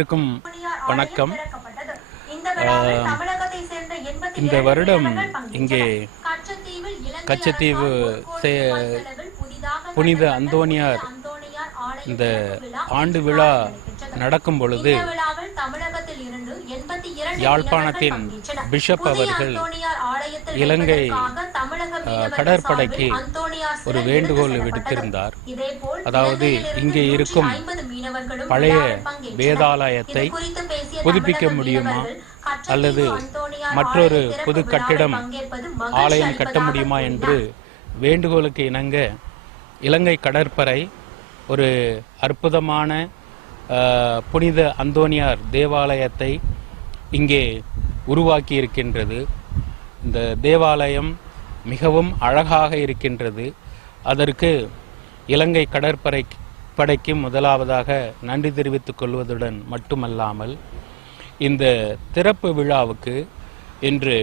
அனைவருக்கும் வணக்கம். இந்த வருடம் இங்கே கச்சத்தீவு புனித அந்தோணியார் இந்த ஆண்டு விழா நடக்கும் பொழுது யாழ்ப்பாணத்தின் பிஷப் அவர்கள் இலங்கை கடற்படைக்கு ஒரு வேண்டுகோள் விடுத்திருந்தார். அதாவது இங்கே இருக்கும் பழைய வேதாலயத்தை புதுப்பிக்க முடியுமா அல்லது மற்றொரு புது கட்டிடம் ஆலயம் கட்ட முடியுமா என்று வேண்டுகோளுக்கு இணங்க இலங்கை கடற்படை ஒரு அற்புதமான புனித அந்தோணியார் தேவாலயத்தை இங்கே உருவாக்கி இருக்கின்றது. இந்த தேவாலயம் மிகவும் அழகாக இருக்கின்றது. அதற்கு இலங்கை கடற்படைக்கு முதலாவதாக நன்றி தெரிவித்துக் கொள்வதுடன் மட்டுமல்லாமல் இந்த திறப்பு விழாவுக்கு இன்று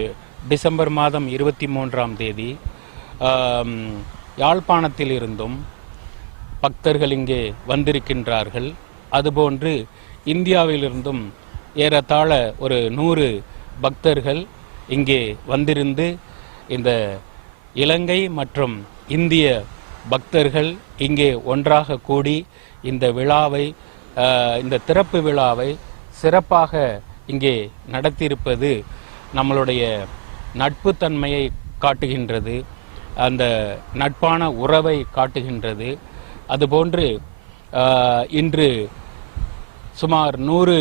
டிசம்பர் மாதம் 23ஆம் தேதி யாழ்ப்பாணத்தில் இருந்தும் பக்தர்கள் இங்கே வந்திருக்கின்றார்கள். அதுபோன்று இந்தியாவிலிருந்தும் ஏறத்தாழ ஒரு 100 பக்தர்கள் இங்கே வந்திருந்து இந்த இலங்கை மற்றும் இந்திய பக்தர்கள் இங்கே ஒன்றாக கூடி இந்த விழாவை இந்த திறப்பு விழாவை சிறப்பாக இங்கே நடத்தியிருப்பது நம்மளுடைய நட்புத்தன்மையை காட்டுகின்றது, அந்த நட்பான உறவை காட்டுகின்றது. அதுபோன்று இன்று சுமார் 100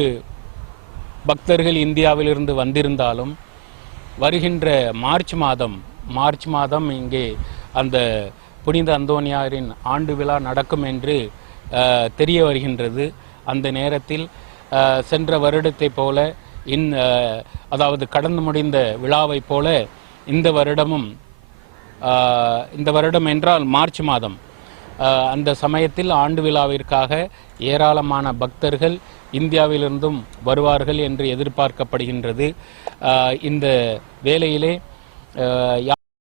பக்தர்கள் இந்தியாவிலிருந்து வந்திருந்தாலும் வருகின்ற மார்ச் மாதம் இங்கே அந்த புனித அந்தோணியாரின் ஆண்டு விழா நடக்கும் என்று தெரிய வருகின்றது. அந்த நேரத்தில் சென்ற வருடத்தை போல அதாவது கடந்து முடிந்த விழாவை போல இந்த வருடம் என்றால் மார்ச் மாதம் அந்த சமயத்தில் ஆண்டு விழாவிற்காக ஏராளமான பக்தர்கள் இந்தியாவிலிருந்தும் வருவார்கள் என்று எதிர்பார்க்கப்படுகின்றது. இந்த வேளையிலே